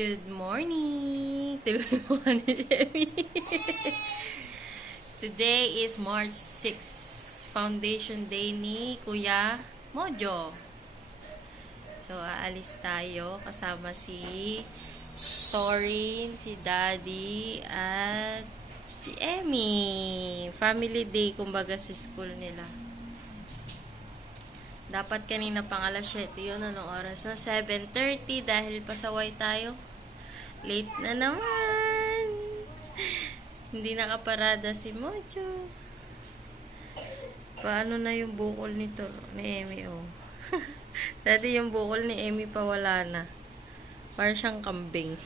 Good morning! Tulungan ni Emmy. Today is March 6, Foundation Day ni Kuya Mojo. So, aalis tayo kasama si Torin, si Daddy, at si Emmy. Family Day, kumbaga sa school nila. Dapat kanina pang alas 7 yun. Anong oras na? 7:30 dahil pasaway tayo. Late na naman. Hindi nakaparada si Mojo. Paano na yung bukol nito ni Emmy, oh. Dati yung bukol ni Emmy pa wala na. Parang siyang kambing.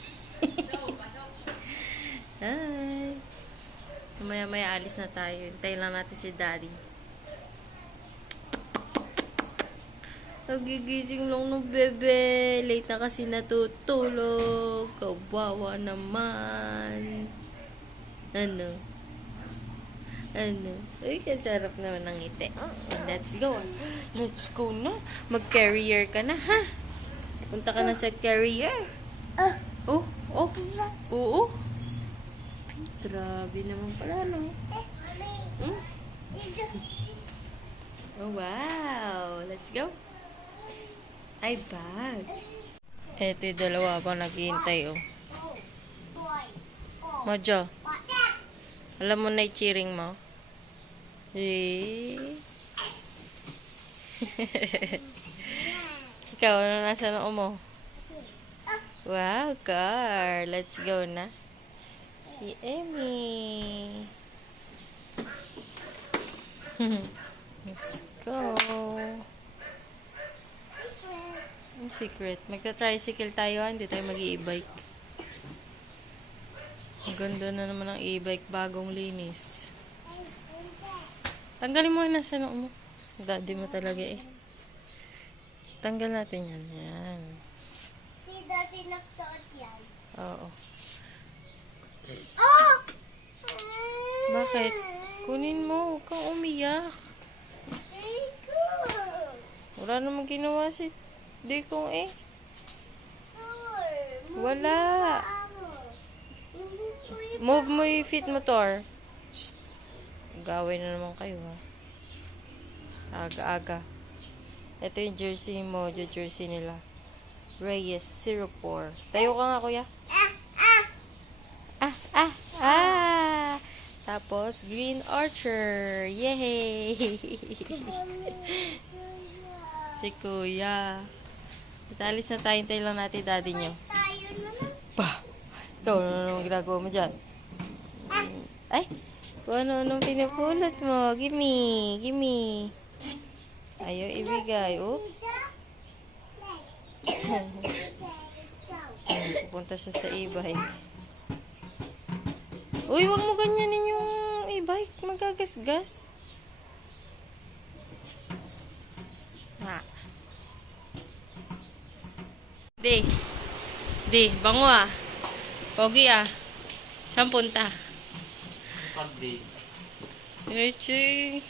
Hi. Maya-maya alis na tayo. Hintayin lang natin si Daddy. Nagigising lang ng bebe. Late na kasi natutulog. Kawawa naman. Ano? Uy, kasarap naman ng ngiti. Let's go. Let's go na. Mag-carrier ka na, ha? Punta ka na sa carrier. Oh. Oo. Grabe naman pala, no? Oh, wow. Let's go. Ay, bag. Eto yung dalawa pa naghihintay, oh. Mojo. Alam mo na yung cheering mo? Eh. Ikaw, ano nasa noo mo? Wow, car. Let's go na. Si Emmy. Let's go. Secret. Magta-tricycle tayo, hindi tayo mag-i-e-bike. Ang ganda na naman ng e-bike, bagong linis. Tanggalin mo na sa noo mo. Daddy mo talaga eh. Tanggal natin yan. Yan. Si Daddy nagsuot yan. Oo. Oh! Bakit? Kunin mo. Huwag kang umiyak. Wala namang ginawa si Dekong eh. Wala. Move mo yung feet motor. Shh. Gawin na naman kayo, ha. Aga-aga. Ito yung jersey mo. Yung jersey nila. Reyes 04. Tayo ka nga, kuya. Tapos, Green Archer. Yay! Si kuya. Italis na tayo. Tayo lang natin daddy nyo. Tayo naman. Pa! Ikaw, ano naman ginagawa mo dyan? Ay! Kung ano-anong pinupulot mo. Gimme! Gimme! Ayaw ibigay. Oops! Pupunta siya sa e-bike. Uy, wag mo ganyanin yung e-bike. Magagasgas. Ha. Di, bango ah. Pogi ah. Saan punta? Pag-date. Uchi.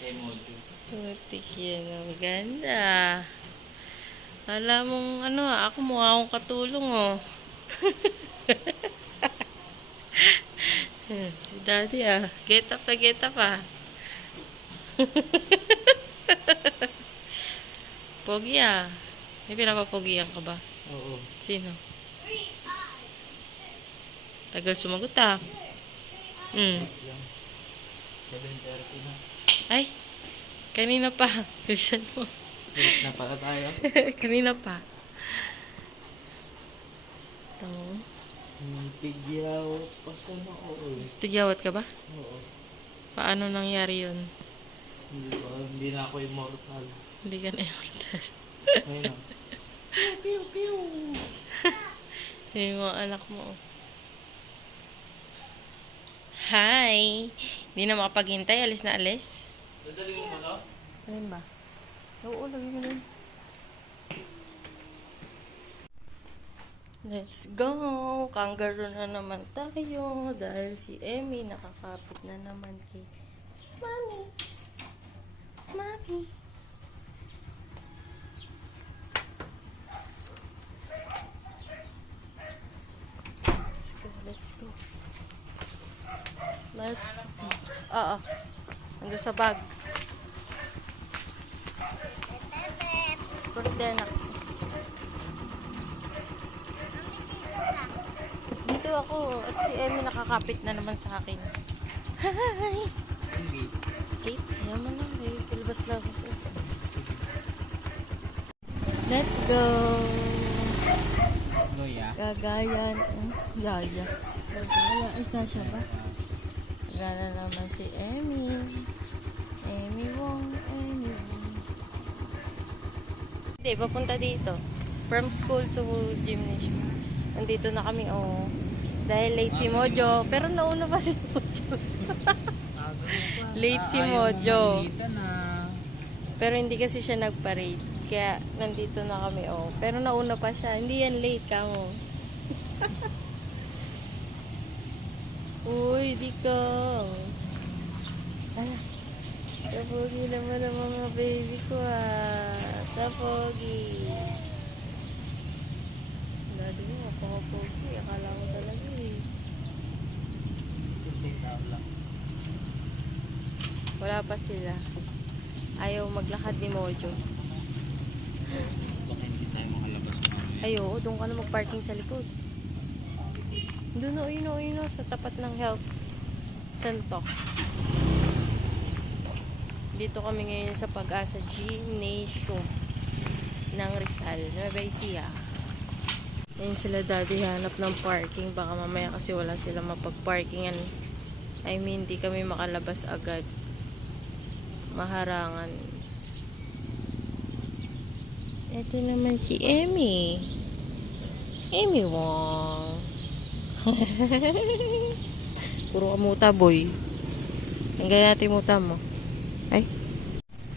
Emoji. Putik yan. Ang ganda. Alam mong ano ah. Ako mukha akong katulong oh. Daddy ah. Get up ah. Pogi ah. May pinapapogihan ka ba? Oo. Sino? Tagal sumagot ah. 7:30 na. Ay, kanina pa. Bilisan mo. Late na pala tayo. Kanina pa. Ito. Tigyaw pa sa noo. Tigyawat ka ba? Oo. Paano nangyari yun? Hindi na ako immortal. Hindi ka na-immortal. Ayun na. Pew, pew. Yung mga anak mo. Hi! Hindi na makapaghintay. Alis na alis. Dadali mo ba ito? Alin ba? Oo, lagi mo din. Let's go! Kangaroo na naman tayo dahil si Emmy nakakapit na naman kay Mommy. Mommy. Let's see. Oo. Ando sa bag. Put there na. Dito ako. At si Emmy nakakapit na naman sa akin. Hi! Kate, yaman lang. May pilbas lang kasi. Let's go! Loya. Gagayan. Yaya. Gagaya. Ay, kasya ba? Gana naman si Emmy. Emmy Wong. Emmy Wong. Hindi, papunta dito. From school to gymnasium. Nandito na kami, oh. Dahil late si Mojo. Pero nauna pa si Mojo. Late si Mojo. Pero hindi kasi siya nag-parade. Kaya nandito na kami, oh. Pero nauna pa siya. Hindi yan late ka mo. Uy, di ko. Ala. Kapogi naman ang mga baby ko, ah. Kapogi. Dado mo, kapakapogi. Akala ko talaga, eh. Simpleng tao lang. Wala pa sila. Ayaw maglakad ni Mojo. Baka hindi tayo makalabas mamaya. Ay, oo, doon ka na mag-parking sa likod. Doon, o, sa tapat ng health center. Dito kami ngayon sa Pag-asa Gymnasium ng Rizal, Nueva Ecija. Ngayon sila daddy hanap ng parking. Baka mamaya kasi wala sila mapag-parkingan. I mean, di kami makalabas agad. Maharangan. Ito naman si Emmy. Emmy Wong. Puro kamuta, boy. Tingnan natin yung muta mo. Ay.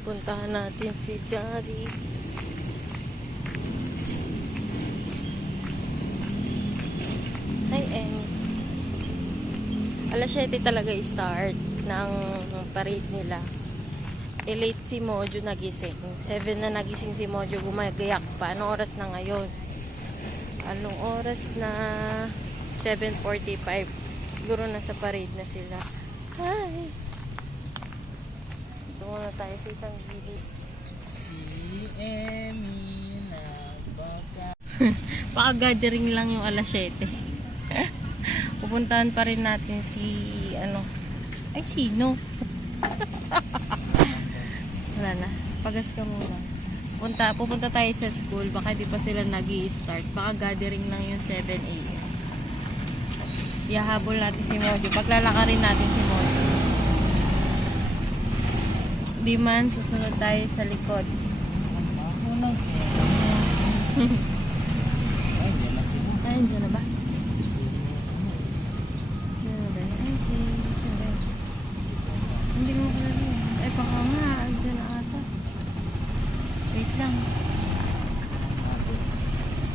Puntahan natin si Daddy. Hi, Emmy. Alas 7 talaga i-start ng parade nila. Late si Mojo nagising. 7 na nagising si Mojo, gumagayak pa. Anong oras na ngayon? Anong oras na? 7:45. Siguro nasa parade na sila. Hi! Ito muna tayo sa isang gilid. Si Emmy na baka. Paka-gathering lang yung alas 7. Pupuntahan pa rin natin si ay, sino? Wala na. Pagas ka muna. Pupunta tayo sa school. Baka di pa sila nag-i-start. Baka gathering lang yung 7 a.m. Ihahabol natin si Mojo. Paglalakarin natin si Mojo. Di man, susunod tayo sa likod. Ako lang. Ay, yan na sila. Ay, dyan na ba? Dyan na ba? Ay, sino ba? Hindi mo kilala yun. Ay, baka nga. Dyan na ata. Wait lang.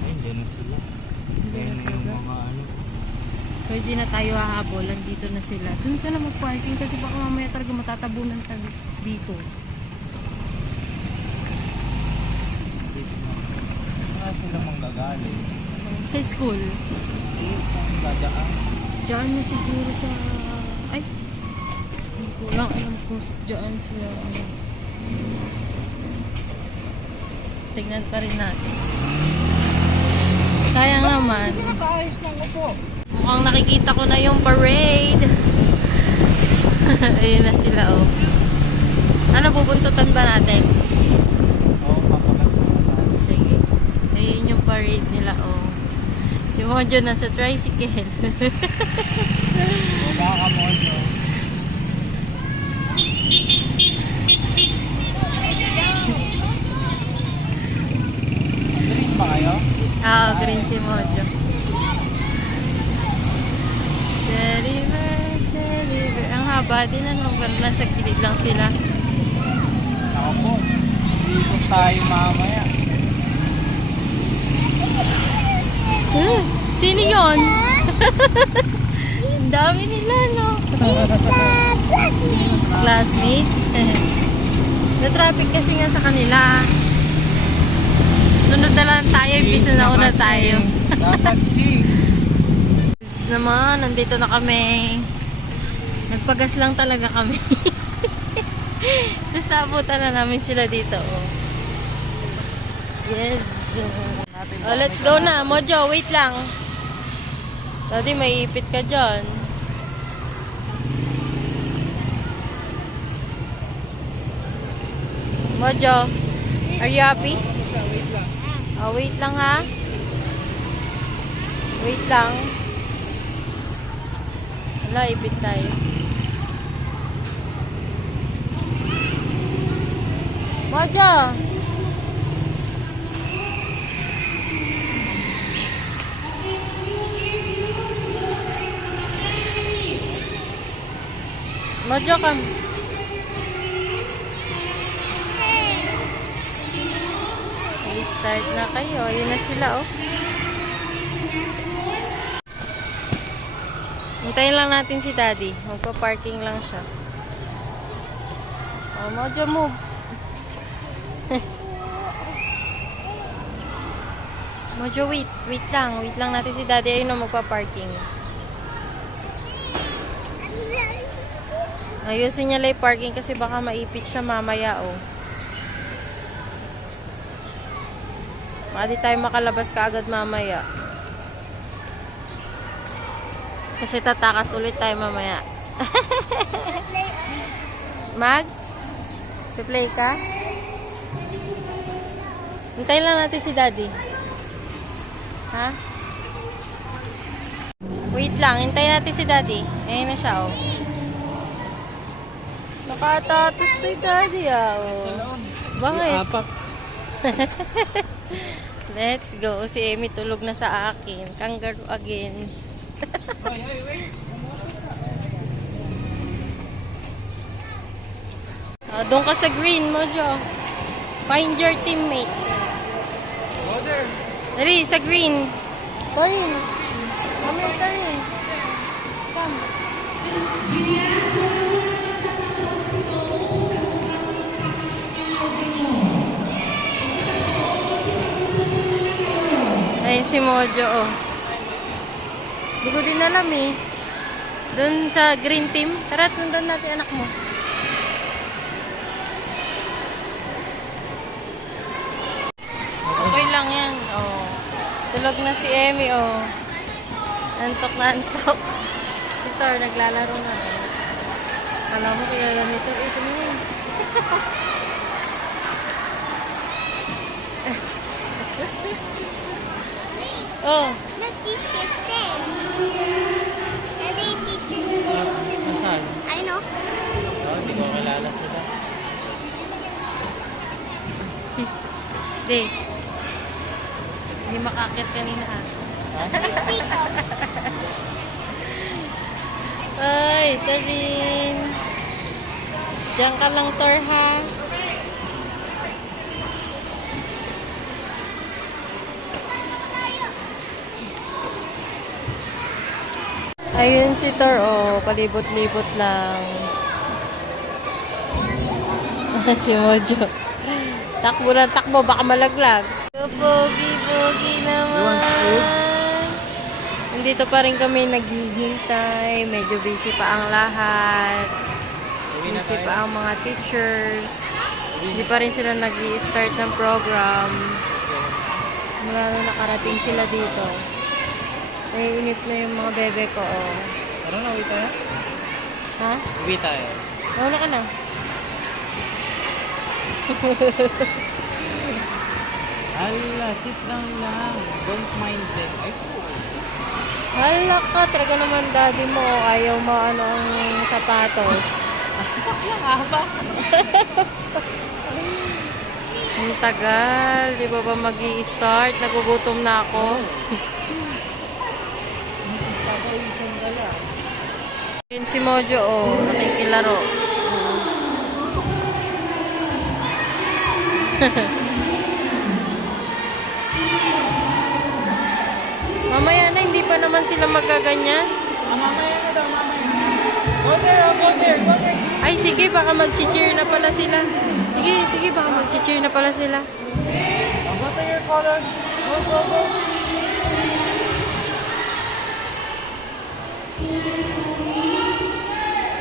Ay, yan na sila. Hindi Yan na na yung talaga. mga ano. So, hindi na tayo hahabol. Dito na sila. Doon ka na mag-parking kasi baka mamaya talaga matatabunan tayo dito. Dito na. Saan sila manggagaling? Sa school. Dito ang dadaan. Diyan na siguro sa... Ay! Hindi ko lang alam kung diyan sila. Tignan pa rin natin. Sayang naman. Nakaayos lang upo. Mukhang nakikita ko na yung parade. Ayun na sila, oh. Ano, bubuntutan ba natin? Oo, papakas naman. Sige. Ayun yung parade nila, oh. Si Mojo nasa tricycle. Wala ka mo nyo. Green ba kayo? Ah, green si Mojo. Deliver. Ang haba din, ano, pero nasa gilid lang sila. Ako po. Ikot tayo mamaya. Sino yun? Ang dami nila, no? Classmates. Na-traffic kasi nga sa kanila. Sunod na lang tayo, imbis na nauna tayo. Dapat 6. Naman, nandito na kami. Nagpagas lang talaga kami. Tapos naabutan na namin sila dito. Oh. Yes. Oh, let's go na. Mojo, wait lang. Daddy, may ipit ka dyan. Mojo, are you happy? Oh, wait lang ha. Wait lang. Wala, ipit tayo. Mojo! Mojo, come. Start na kayo. Ayun na sila, oh. Hintayin lang natin si Daddy. Magpa-parking lang siya. Oh, Mojo, move. Mojo, wait. Wait lang. Wait lang natin si Daddy. Ayun na, magpa-parking. Ayusin niya lang yung parking kasi baka maipit siya mamaya, oh. Baka di tayo makalabas kaagad mamaya. Kasi tatakas ulit tayo mamaya. Mag? Play ka? Hintayin lang natin si Daddy. Ha? Wait lang. Hintayin natin si Daddy. Ayun na siya, oh. Nakatatos pa yung Daddy, ah. Oh. Bakit? Apak. Let's go. Si Amy tulog na sa akin. Kangaroo again. Doon ka sa green, Mojo. Find your teammates. Dali, sa green. Karin. Come here, Karin. Come. Ayun si Mojo, oh. Hindi ko din alam, eh. Doon sa green team. Tara, sundan natin anak mo. Okay lang yan, oh. Tulog na si Emmy, oh. Antok na antok. Si Thor, naglalaro na. Alam mo, kilala nito. Ito na yun. Oh. The teacher's there. The teacher's there. Nasaan? I know. Oh, hindi ko kilala sila. Di. Hindi makakit kanina, ah. Dito. Ay, Tarin. Diyan ka lang, Thor, ha? Ayun si Thor, oh. Palibot-libot lang. Si Mojo. Takbo na takbo, baka malaglag. Pogi-pogi naman. Nandito pa rin kami naghihintay. Medyo busy pa ang lahat. Busy pa ang mga teachers. Hindi pa rin sila nag-i-start ng program. Simula nung nakarating sila dito. Naiinip na yung mga bebe ko, oh. Ano na, uwi tayo? Ha? Uwi tayo. Wala ka na. Hala, sit lang lang. Don't mind them. Ay, Hala ka, talaga naman daddy mo. Ayaw mo ano ang sapatos. Ang tagal. Di ba ba mag-i-start? Nagugutom na ako. Yun si Mojo, oh. Nakikilaro. Mamaya na, hindi pa naman sila magaganyan. mamaya na daw, mamaya. Go there, go there, go there. Ay, sige, baka mag-cheer na pala sila. Sige, baka mag-cheer na pala sila. Go to your color. Go, go, go.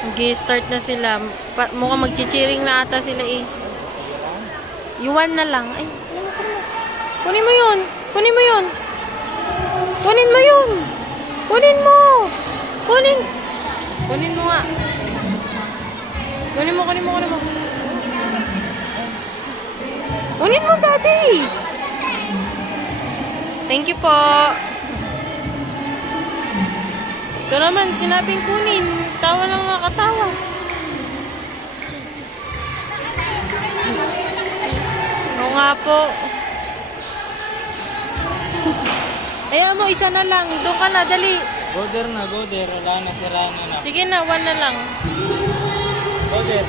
Ang Nag-start na sila. Mukhang mag-cheering na ata sila eh. Iwan na lang. Ay, kunin mo yun. Kunin mo yun. Kunin mo yun. Kunin mo. Kunin. Kunin mo nga. Kunin mo, kunin mo, kunin mo. Kunin mo, Daddy. Thank you po. Ito naman, sinabing kunin. Tawa lang nakatawa. Oo nga po. Ayaw mo, isa na lang. Doon ka na, dali. Go there na, go there. Wala na, sira na. Sige na, one na lang. Go there.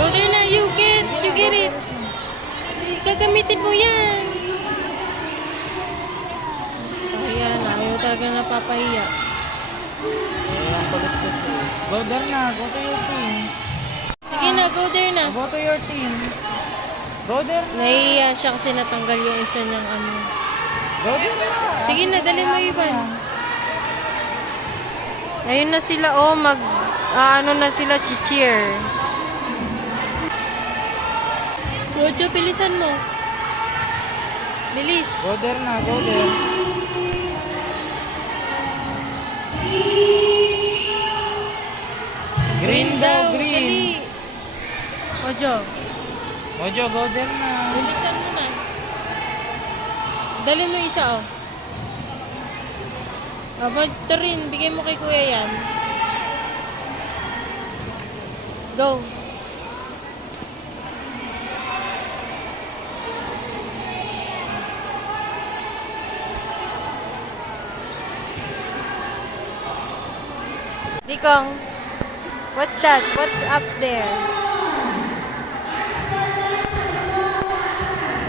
Go there na, you get it. Gagamitin mo yan. Ayan, ayaw talaga napapahiya. Ang kulit ko siya. Go there na, go to your team. Sige na, go there na. Go to your team. Go there na. Nahihiya siya kasi natanggal yung isa niyang ano. Go there na. Sige na, dali mo iban. Ayun na sila, oh, ano na sila, cheer. Jojo, bilisan mo. Bilis. Go there na, go there. Green daw, green. Dali. Ojo, Mojo, go there na. bilisan mo na. Dali mo isa, oh. Ito rin, bigay mo kay kuya yan. Go. Dikong, what's that? What's up there?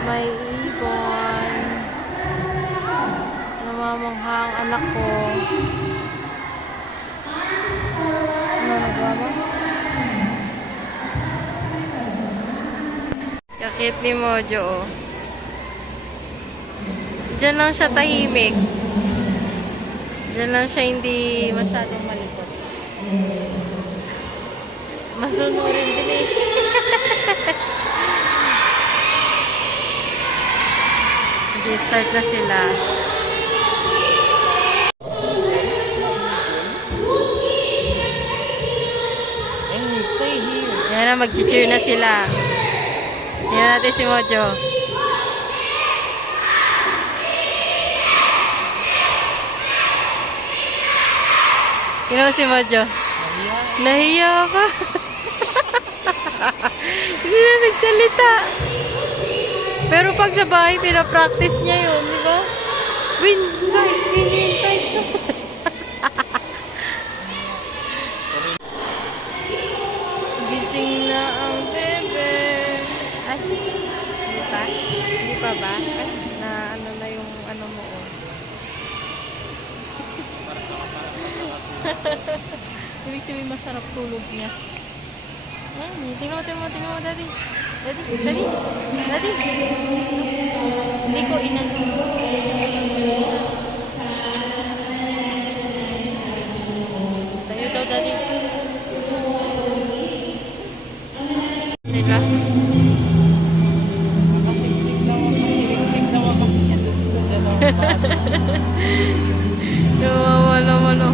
May ibon. Namamangha ang anak ko. Ano nagawa? Kakit ni Mojo, oh. Diyan lang siya tahimik. Diyan lang siya hindi masyadong malikot. Masunurin din eh. Okay, start na sila. Hey, stay here. Yan na, mag-cheer na sila. Yan natin si Mojo. Kino si Mojo? Nahiya pa. Hindi na nagsalita. Pero pag sa bahay, pinapractice niya yun, di ba? Win, fight, win, fight. Gising na ang bebe. Ay, hindi pa? Hindi pa ba? Ay, na ano na yung ano mo, oh. Ibig sabihin masarap tulog niya. Ayan, tingnan mo, daddy. Daddy. Hindi ko inan. Tayo daw, daddy. Nila. Nakasiksik daw kasi siya doon sa dalawang bata. Wala.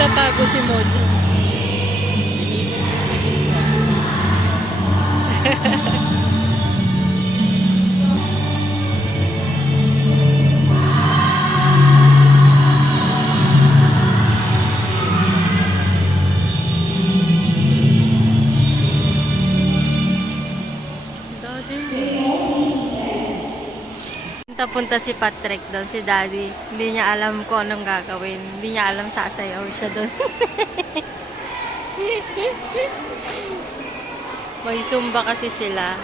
Tatago si Mojo. Punta si Patrick doon, si Daddy. Hindi niya alam kung anong gagawin. Hindi niya alam sasayaw siya doon. May zumba kasi sila.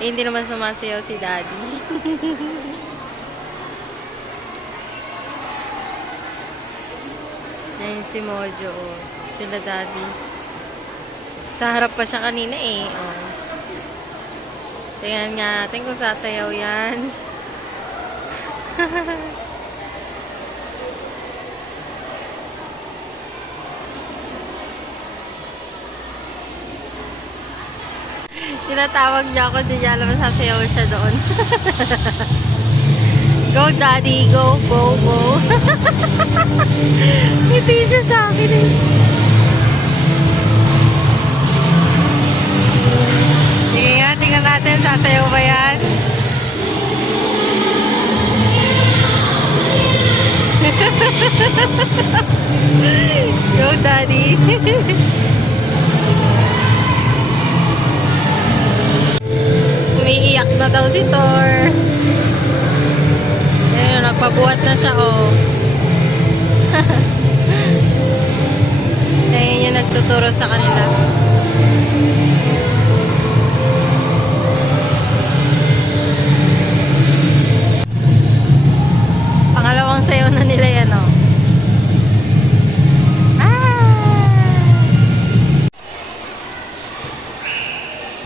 Eh, hindi naman sumasayaw si Daddy. Ayun si Mojo. Oh. Sila Daddy. Sa harap pa siya kanina eh. Oh. Tingnan nga natin kung sasayaw yan. Tinatawag niya ako, di niya alam sasayaw siya doon. Go Daddy, go, go, go. Hindi siya sa akin eh. Sige nga, tingnan natin, sasayaw ba yan? Go Daddy. Umiiyak na daw si Thor. Ayun, nagpabuhat na siya, oh. Ayun yung nagtuturo sa kanila. Pangalawang sayo na nila yan, oh.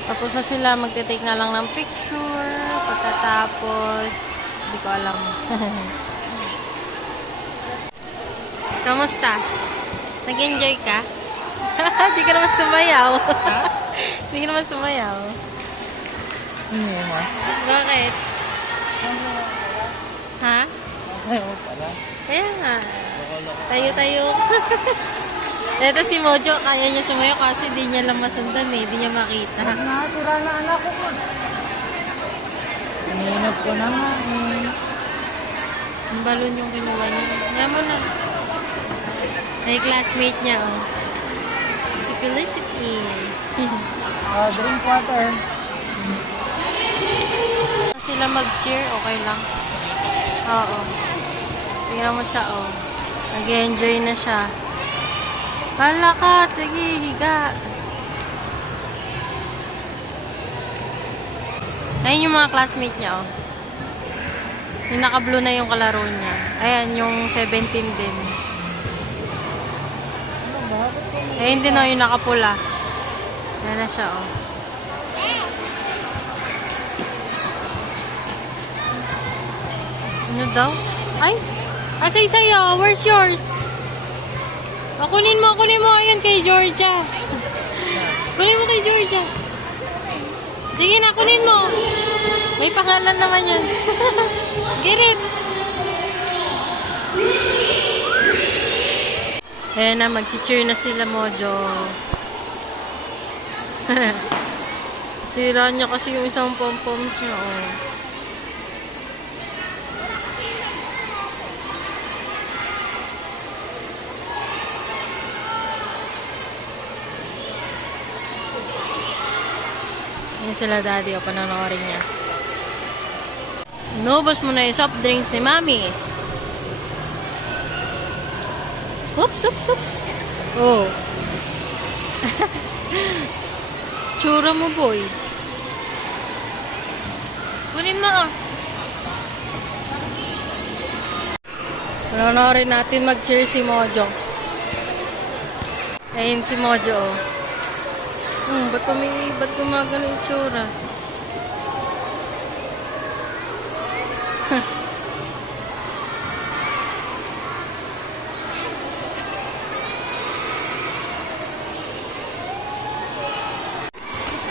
Tapos na sila, magte-take na lang ng picture. Pagkatapos, hindi ko alam. Kamusta? Nag-enjoy ka? Hindi ka naman sumayaw. Hindi ka naman sumayaw. Hindi, mas. Bakit? Ha? Masayaw pala. Kaya nga. Tayo-tayo. Ito si Mojo, kaya niya sumayaw kasi di niya lang masundan eh. Di niya makita. Nakatira na anak ko po. Hinap ko na nga eh. Ang balon yung kinuha niya. Kaya mo na. Ay, classmate niya, oh. Si Felicity. Drink water. Sila mag-cheer, okay lang. Oo. Tingnan mo siya, oh. Nag-enjoy na siya. Hala ka, sige, higa. Ayun yung mga classmate niya, oh. Yung naka-blue na yung kalaro niya. Ayan, yung 17 din. Ayun din, oh, yung nakapula. Ayan na siya, oh. Ano daw? Ay! Asay sa'yo, where's yours? Kunin mo. Ayun kay Georgia. Kunin mo kay Georgia. Sige na, kunin mo. May pangalan naman yan. Get it. Ayan na, mag-cheer na sila, Mojo. Sira niya kasi yung isang pom-poms niya, oh. Yan sila Daddy, o panonoorin niya. Inubos mo na yung soft drinks ni Mami. Oops. Oh. Tsura mo, boy. Kunin mo, oh. Panonoorin natin mag-cheer si Mojo. Ayun si Mojo, oh. Ba't gumagano yung tsura?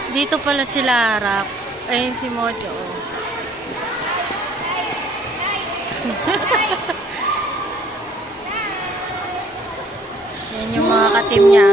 Dito pala sila harap. Ayun si Mojo, oh. Yan yung mga ka-team niya.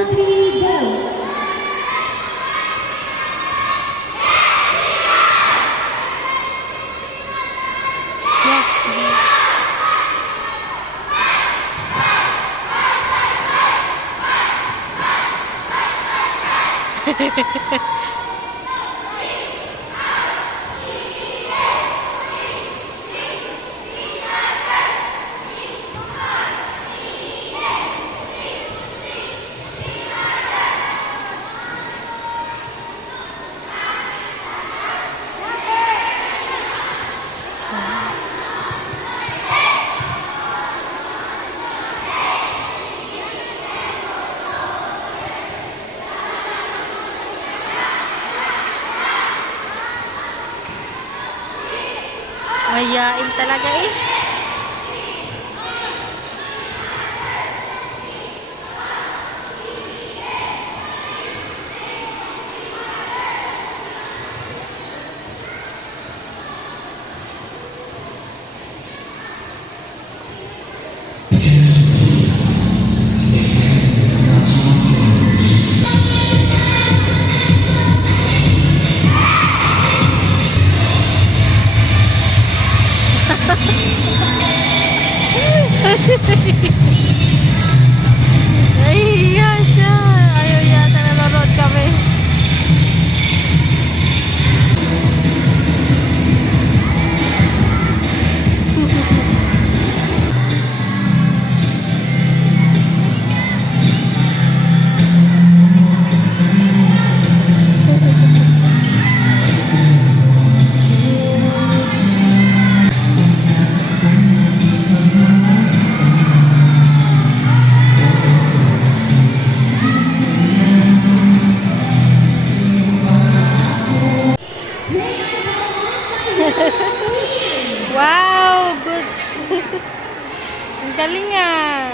Mahiyain talaga eh. Nahihiya siya. Ayaw yata nanonood kami. Wow, good. Ang galing ah.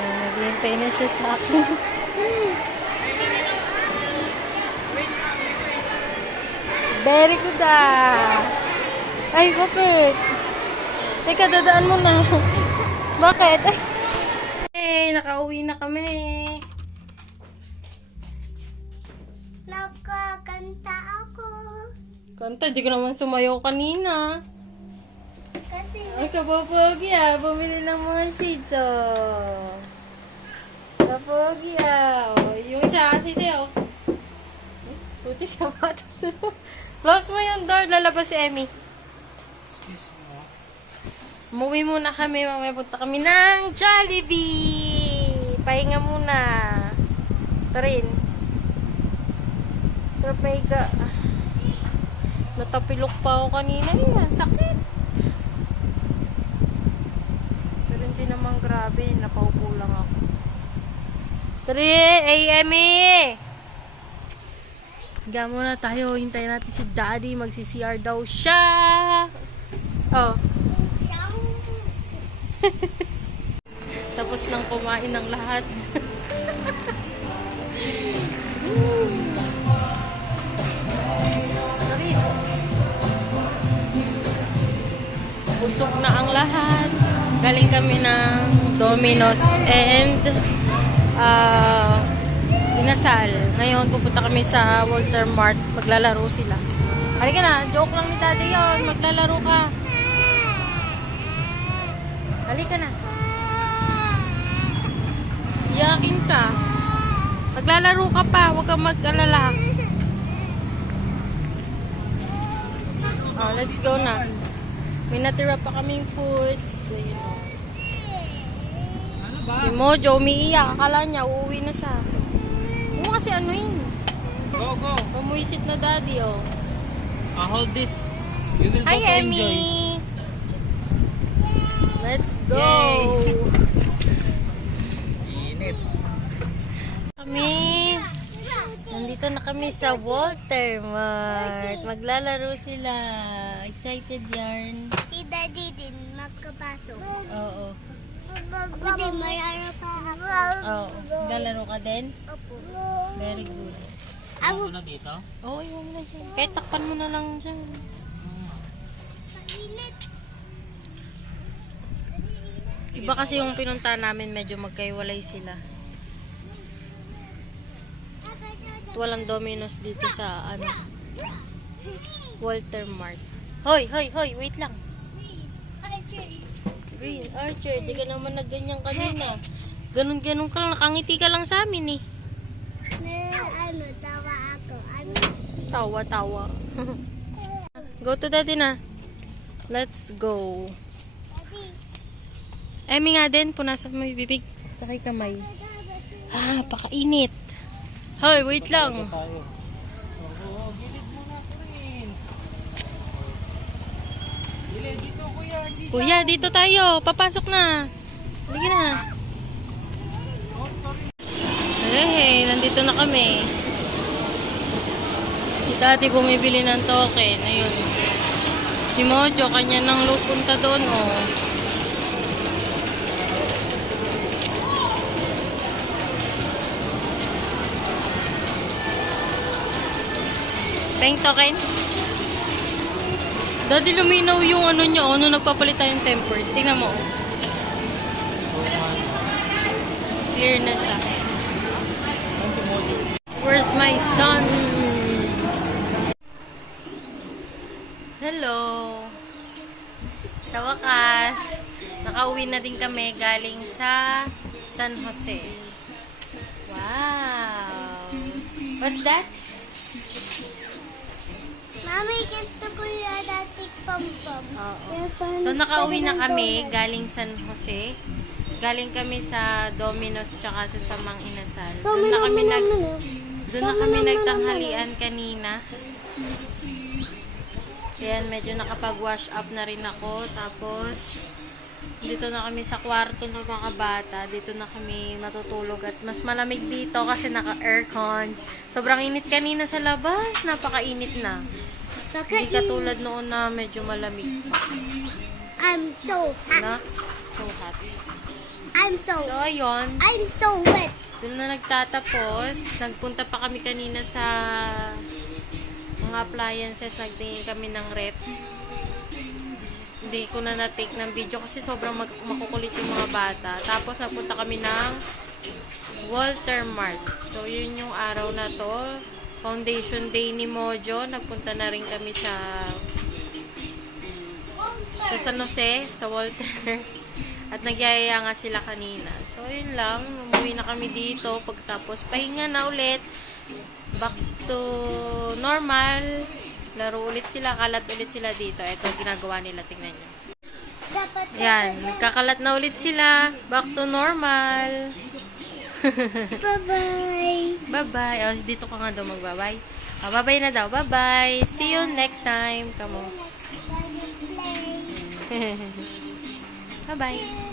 Naghihintay na siya sa akin. Very good ah. Ay, bakit? Teka, dadaan mo na. Bakit? Ay, nakauwi na kami. Nakakanta ako. Kanta, di ka naman sumayaw kanina. Kasi Ay, kapopogi ah. Bumili ng mga shades oh. Kapogi ah. Oh, yung isa kasi sa'yo. Puti ka patas na. Close mo yung door. Lalabas si Emmy. Excuse mo. Umuwi muna kami. Mamaya punta kami ng Jollibee. Pahinga muna. Ito rin. Sarap pahiga. Natapilok pa ako kanina. Eh, sakit. Pero hindi naman grabe. Napaupo lang ako. Tari! Ay, Emmy! Higa muna tayo. Hintayin natin si Daddy. Magsi-CR daw siya. Oh. siyang Tapos nang kumain ng lahat. Tari! Busog na ang lahat. Galing kami ng Domino's and Inasal. Ngayon, pupunta kami sa Walter Mart. Maglalaro sila. Halika na, joke lang ni Daddy yun. Maglalaro ka. Halika na. Iyakin ka. Maglalaro ka pa. Huwag kang mag-alala. Oh, let's go na. May natira pa kaming foods. Ayun, oh. Ano ba? Si Mojo, umiiyak. Akala niya, uuwi na siya. Oo, kasi ano yun. Go, go. Pamuisit na Daddy, oh. Hold this. You will Hi, go to enjoy. Emmy! Let's go! Yay! Init. Kami! Nandito na kami sa Walter Mart. Maglalaro sila. Excited yarn. si Daddy din magkapasok. Oo. Hindi, may ano pa ako. Oo. Maglalaro ka din? Opo. Very good. Ako na dito? Oo, iwan mo na siya. Kahit takpan mo na lang siya. Mainit. Iba kasi yung pinunta namin, medyo magkaiwalay sila. At walang Domino's dito sa ano, Walter Mart. Hoy, hoy, hoy, wait lang. Green Archer, di ka naman nagganyan kanina. Ganun-ganun ka lang, nakangiti ka lang sa amin eh. Ano, tawa ako. Ano? Tawa-tawa. Go to Daddy na. Let's go. Daddy. Emmy nga din, punasan mo yung bibig. Saka yung kamay. Ah, pakainit. Hoy, wait lang. Tayo. Oo, gilid muna ako rin. Gilid dito, kuya. Dito. Kuya, dito tayo. Papasok na. Halika na. Hey, nandito na kami. Dati bumibili ng token. Ayun. Si Mojo, kanya nang punta doon, oh. Peng token? Dati luminaw yung ano niya, oh, nung nagpapalit tayong temper. Tingnan mo, oh. Clear na siya. Where's my son? Hello. Sa wakas, nakauwi na din kami galing sa San Jose. Wow. What's that? Mami, gusto ko yung dati pom-pom. So, nakauwi na kami galing San Jose. Galing kami sa Domino's tsaka sa Samang Inasal. Doon na kami nagtanghalian kanina. Ayan, medyo nakapag-wash up na rin ako. Tapos, dito na kami sa kwarto ng mga bata. Dito na kami matutulog. At mas malamig dito kasi naka-aircon. Sobrang init kanina sa labas. Napakainit na. Hindi katulad noon na medyo malamig pa. I'm so hot. Na? So hot. So, ayun. I'm so wet. Doon na nagtatapos. Nagpunta pa kami kanina sa mga appliances. Nagtingin kami ng rep. Hindi ko na na-take ng video kasi sobrang makukulit yung mga bata. Tapos nagpunta kami ng Walter Mart. So, yun yung araw na to. Foundation Day ni Mojo. Nagpunta na rin kami sa San Jose, sa Walter. At nagyayaya nga sila kanina. So, yun lang. Umuwi na kami dito. Pagtapos, pahinga na ulit. Back to normal. Laro ulit sila. Kalat ulit sila dito. Ito, ginagawa nila. Tingnan nyo. Yan. Nagkakalat na ulit sila. Back to normal. Bye-bye. Bye-bye. Oh, dito ka nga daw mag-bye-bye. Oh, bye-bye na daw. Bye-bye. See you next time. Come on. Bye-bye.